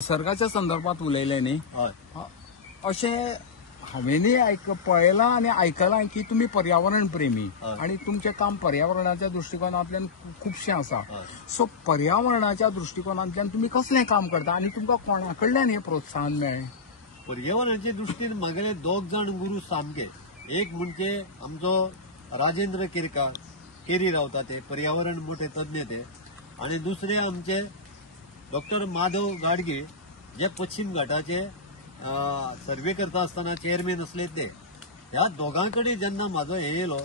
निसर्गाच्या संदर्भात उलयले न्ही हय अशें हांवेंनी पळयलां आनी आयकलां की तुमी पर्यावरण प्रेमी आणि तुमचें काम पर्यावरणाच्या दृश्टिकोनांतल्यान खूबशें आसा. सो पर्यावरणाच्या दृश्टिकोनांतल्यान तुमी कसलें काम करता आनी तुमकां कोणा कडल्यान हें प्रोत्साहन मेळ्ळें? पर्यावरणाचे दृश्टीन म्हागेले दोग जाण गुरू सामके. एक म्हणजे आमचो राजेंद्र केरकार, केरी रावता ते पर्यावरण मोठे तज्ञ ते, आणि दुसरे आमचे डॉक्टर माधव गाडगे जे पश्चिम घाटाचे सर्वे करता आसतना चेअरमॅन असले ते. ह्या दोघांकडे जेन्ना म्हाजो हे येयलो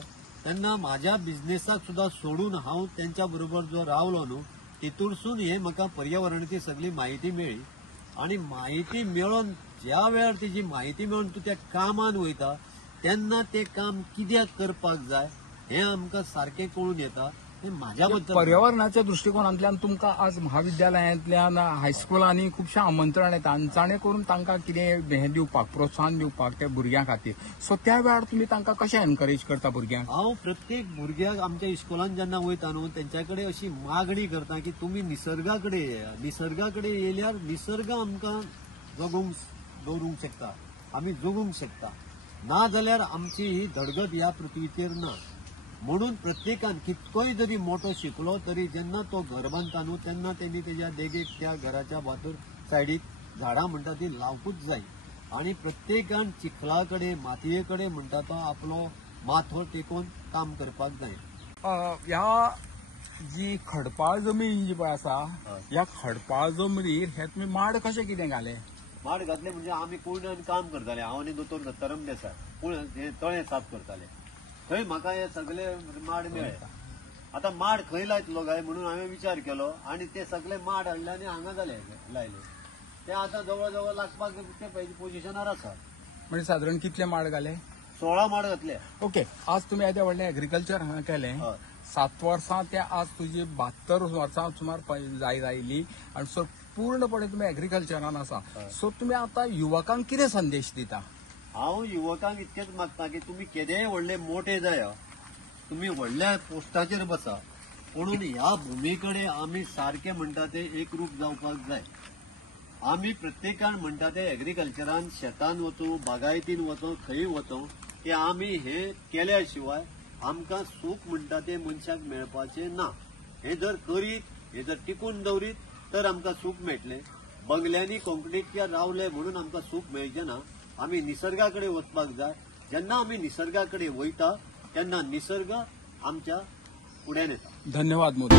तेन्ना म्हाज्या बिझनेसाक सुद्धा सोडून हांव त्यांच्या बरोबर जो रावलो न्हू तितूरसून हे म्हाका पर्यावरणाची सगळी माहिती मेळ्ळी. आणि माहिती मेळोन ज्या वेळार तिची माहिती मेळोन तूं त्या कामान वयता तेन्ना ते काम कित्याक करपाक जाय हें आमकां सारकें कळून येता. हें म्हाज्या बद्दल पर्यावरणाच्या दृश्टिकोनांतल्यान तुमकां आज महाविद्यालयांतल्यान हायस्कुलांनी खुबशें आमंत्रण येता आनी जाणे करून तांकां कितें हें दिवपाक प्रोत्साहन दिवपाक त्या भुरग्यां खातीर. सो त्या वेळार तुमी तांकां कशें एनकरेज करता भुरग्यांक? हांव प्रत्येक भुरग्याक आमच्या इस्कॉलान जेन्ना वयता न्हू तेंच्या कडेन अशी मागणी करता की तुमी निसर्गाकडे येया. निसर्गाकडे येयल्यार निसर्ग आमकां दवरूंक शकता, आमी जगूंक शकता. ना जाल्यार आमची ही धडगत ह्या पृथ्वीचेर ना. म्हणून प्रत्येकान कितकोय जरी मोठो शिकलो तरी जेन्ना तो घर बांदता न्हू तेन्ना तेणी तेज्या देगेक त्या घराच्या बाजूर सायडीक झाडां म्हणटा ती लावपूच जाय. आणि प्रत्येकान चिखलाकडे मातयेकडे म्हणटा तो आपलो माथो टेकोवन काम करपाक जाय. ह्या जी खडपाळ जमीन जी पळय आसा ह्या खडपाळ जमनीर हे तुमी माड कशें कितें घाले? माड घातले म्हणजे आमी कुळण्यान काम करताले. हांव आनी दोतोर दत्ताराम देसाय कुळण तळे साफ करताले. थंय म्हाका हे सगळे माड मेळ्ळे. आता माड खंय लायतलो काय म्हणून हांवें विचार केलो आणि ते सगळे माड हाडले आनी हांगा लायले. ते आता जवळ जवळ लागपाक ते पोझिशनार आसा. म्हणजे साधारण कितले माड घाले? 16 माड घातले. ओके. आज तुमी येदे व्हडलें एग्रीकल्चर हांगा केलें. 7 वर्सां ते आज तुजी 72 वर्सां सुमार जायली आनी सो पूर्णपणे तुमी एग्रीकल्चरान आसा. सो तुमी आता युवकांक कितें संदेश दिता? हांव युवकांक इतकेच मागता की तुमी केदेय व्हडले मोठे जाया, तुमी व्हडल्या पोस्टाचेर बसा, म्हणून ह्या भुमीकडे आमी सारखे म्हणटा ते एकरूप जावपाक जाय. आमी प्रत्येकान म्हणटा ते एग्रीकल्चरान शेतान वचूं, बागायतीन वचूं, खंय वचूं की आमी हे केल्या शिवाय आमकां सूख म्हणटा ते मनशाक मेळपाचें ना. हे जर करीत, हे जर टिकून दवरीत तर आमकां सूख मेळटलें. बंगल्यांनी कॉन्क्रीटच्या रावले म्हणून आमकां सूख मेळचें ना. आमी निसर्गाकडे वचपाक जाय. जेन्ना आमी निसर्गाकडे वयता तेन्ना निसर्ग आमच्या फुड्यान येता. धन्यवाद मोदी.